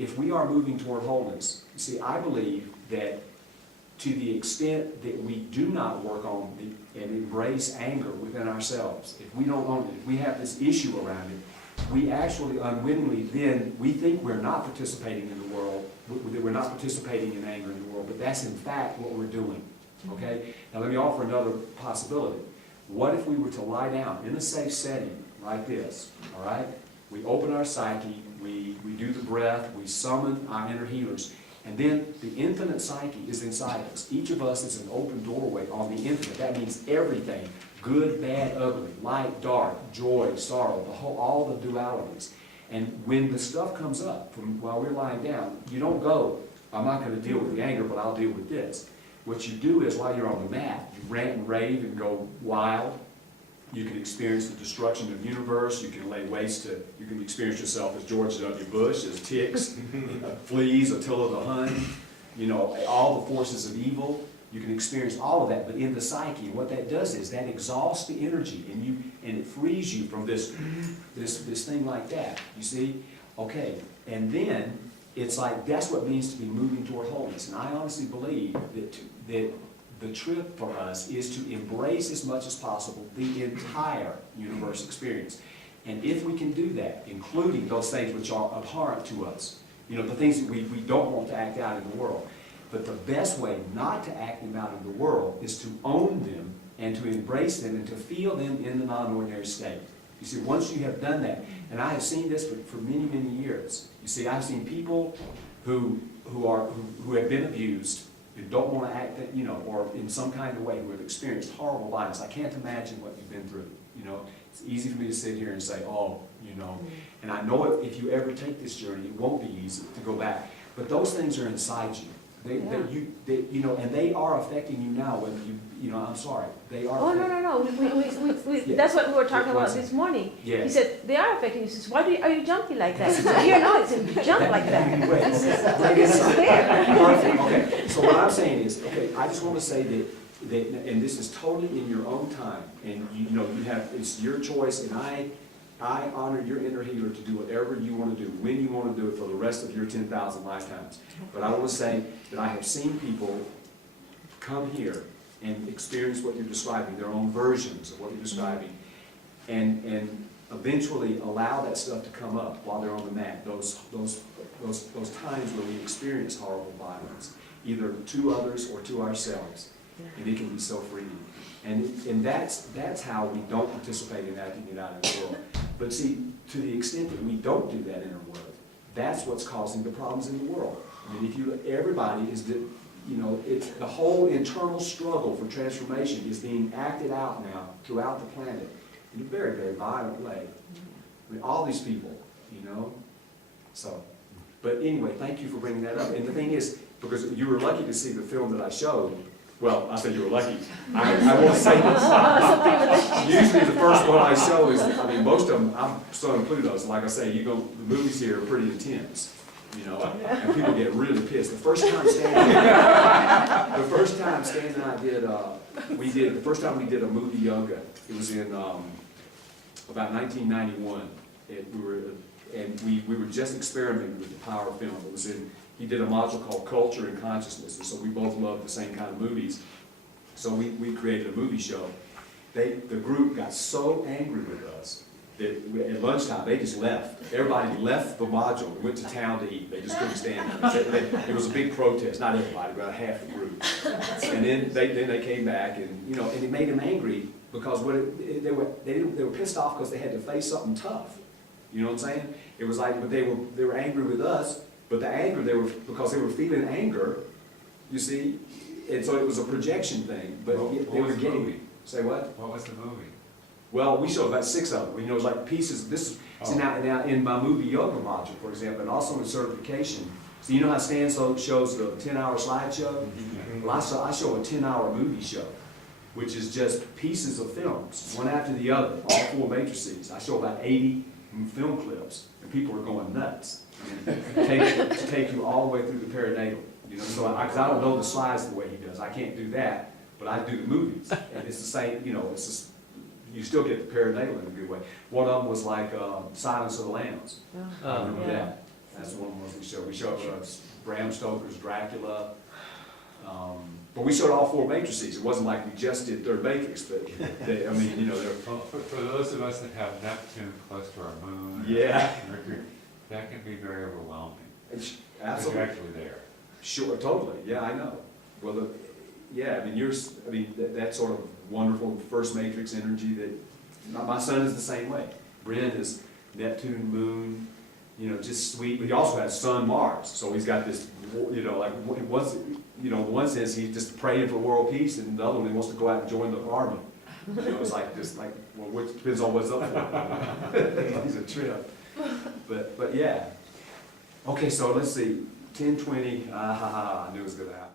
if we are moving toward wholeness, you see, I believe that to the extent that we do not work on and embrace anger within ourselves, if we don't own it, if we have this issue around it, we actually unwittingly then, we think we're not participating in the world, that we're not participating in anger in the world, but that's in fact what we're doing, okay? Now let me offer another possibility. What if we were to lie down in a safe setting like this, all right? We open our psyche, we do the breath, we summon our inner healers, and then the infinite psyche is inside us. Each of us is an open doorway on the infinite. That means everything, good, bad, ugly, light, dark, joy, sorrow, all the dualities. And when the stuff comes up from while we're lying down, you don't go, I'm not going to deal with the anger, but I'll deal with this. What you do is while you're on the mat, you rant and rave and go wild. You can experience the destruction of the universe. You can lay waste to, you can experience yourself as George W. Bush, as ticks, fleas, Attila the Hun, you know, all the forces of evil. You can experience all of that, but in the psyche, what that does is that exhausts the energy, and it frees you from this thing like that. You see, okay, and then it's like that's what it means to be moving toward wholeness. And I honestly believe that the trip for us is to embrace as much as possible the entire universe experience. And if we can do that, including those things which are abhorrent to us, you know, the things that we don't want to act out in the world. But the best way not to act them out in the world is to own them and to embrace them and to feel them in the non-ordinary state. You see, once you have done that, and I have seen this for many, many years. You see, I've seen people who have been abused, who don't want to act, you know, or in some kind of way, who have experienced horrible violence. I can't imagine what you've been through. You know, it's easy for me to sit here and say, oh, you know, and I know if you ever take this journey, it won't be easy to go back. But those things are inside you. You know, and they are affecting you now. Whether you know, I'm sorry, they are. Oh no! Yeah. That's what we were talking about this morning. Yeah. He said they are affecting you. He says, why are you jumpy like that? He said, here, no, it's jump like that. This is there. Perfect. Okay. So what I'm saying is, okay, I just want to say that, and this is totally in your own time, and you know, it's your choice, and I honor your inner healer to do whatever you want to do, when you want to do it for the rest of your 10,000 lifetimes. But I want to say that I have seen people come here and experience what you're describing, their own versions of what you're describing, and eventually allow that stuff to come up while they're on the mat. Those times where we experience horrible violence, either to others or to ourselves, and it can be so freeing. And that's how we don't participate in acting it out in the world. But see, to the extent that we don't do that in our world, that's what's causing the problems in the world. I mean, everybody is, you know, it's the whole internal struggle for transformation is being acted out now throughout the planet in a very, very violent way. I mean, all these people, you know. So, but anyway, thank you for bringing that up. And the thing is, because you were lucky to see the film that I showed. Well, I said you were lucky. I won't say this. Usually the first one I show is, I mean, most of them, I'm so include those. Like I say, the movies here are pretty intense, you know, and people get really pissed. The first time Stan and I did, the first time we did a movie yoga, it was in about 1991. We were just experimenting with the power of film. It was in. He did a module called Culture and Consciousness, and so we both loved the same kind of movies. So we created a movie show. The group got so angry with us that at lunchtime they just left. Everybody left the module and went to town to eat. They just couldn't stand it. It was a big protest. Not everybody, but half the group. And then they came back, and you know, and it made them angry because they were pissed off because they had to face something tough. You know what I'm saying? It was like, but they were angry with us. But the anger, because they were feeling anger, you see, and so it was a projection thing. But they were getting me. Say what? What was the movie? Well, we showed about 6 of them. You know, it was like pieces. See, now in my movie yoga module, for example, and also in certification. So you know how Stan shows the 10-hour slideshow? Mm-hmm. Well, I show a 10-hour movie show, which is just pieces of films, one after the other, all 4 matrices. I show about 80 film clips, and people are going nuts. To take you all the way through the perinatal, you know. So because I don't know the slides the way he does, I can't do that. But I do the movies, and it's the same. You know, it's just, you still get the perinatal in a good way. One of them was like Silence of the Lambs. I remember that. That's one of the ones we showed. We showed Bram Stoker's Dracula. But we showed all 4 matrices. It wasn't like we just did third matrix, but they, I mean, you know, they're. Well, for those of us that have Neptune close to our moon, Yeah. Mercury, that can be very overwhelming. It's Because absolutely. you're actually there. Sure, totally. Yeah, I know. Well, yeah, I mean, that sort of wonderful first matrix energy that, my son is the same way. Brent is Neptune, moon, you know, just sweet, but he also has sun, Mars. So he's got this, you know, like, one says he's just praying for world peace, and the other one, he wants to go out and join the army. You know, it's like, well, which depends on what's up for. He's a trip. But yeah. Okay, so let's see, 10:20, I knew it was gonna happen.